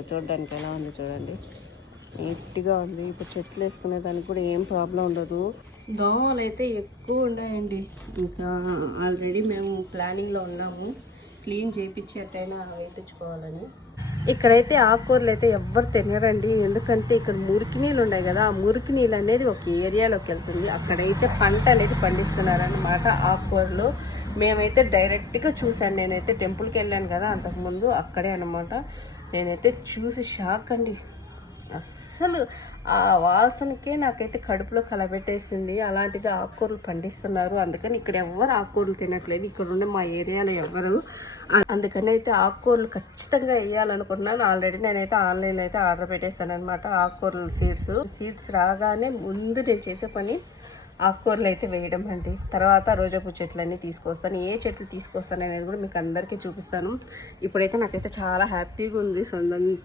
చూడడానికి ఎలా ఉంది చూడండి, నీట్గా ఉంది. ఇప్పుడు చెట్లు వేసుకునే దానికి కూడా ఏం ప్రాబ్లం ఉండదు. దోమలు అయితే ఎక్కువ ఉన్నాయండి. ఇంకా ఆల్రెడీ మేము ప్లానింగ్లో ఉన్నాము క్లీన్ చేయించి అట్టైనా వేయించుకోవాలని. ఇక్కడైతే ఆకుకూరలు అయితే ఎవ్వరు తినరండి, ఎందుకంటే ఇక్కడ మురికి నీళ్ళు ఉన్నాయి కదా, ఆ మురికి నీళ్ళు అనేది ఒక ఏరియాలోకి వెళ్తుంది. అక్కడైతే పంట అనేది పండిస్తున్నారనమాట ఆకుకూరలు. మేమైతే డైరెక్ట్గా చూశాను, నేనైతే టెంపుల్కి వెళ్ళాను కదా అంతకుముందు, అక్కడే అనమాట. నేనైతే చూసి షాక్ అండి, అస్సలు ఆ వాసనకే నాకైతే కడుపులో కలబెట్టేసింది. అలాంటిది ఆకుకూరలు పండిస్తున్నారు, అందుకని ఇక్కడ ఎవరు ఆకుకూరలు తినట్లేదు, ఇక్కడ ఉండే మా ఏరియాలో ఎవరు. అందుకని అయితే ఆకుకూరలు ఖచ్చితంగా వేయాలనుకుంటున్నాను. ఆల్రెడీ నేనైతే ఆన్లైన్లో అయితే ఆర్డర్ పెట్టేశాను అనమాట ఆకుకూరలు సీడ్స్ రాగానే ముందు నేను చేసే పని ఆకుకూరలు అయితే వేయడం అండి. తర్వాత రోజాపూ చెట్లన్నీ తీసుకొస్తాను, ఏ చెట్లు తీసుకొస్తాను అనేది కూడా మీకు అందరికీ చూపిస్తాను. ఇప్పుడైతే నాకైతే చాలా హ్యాపీగా ఉంది. సొంతంగా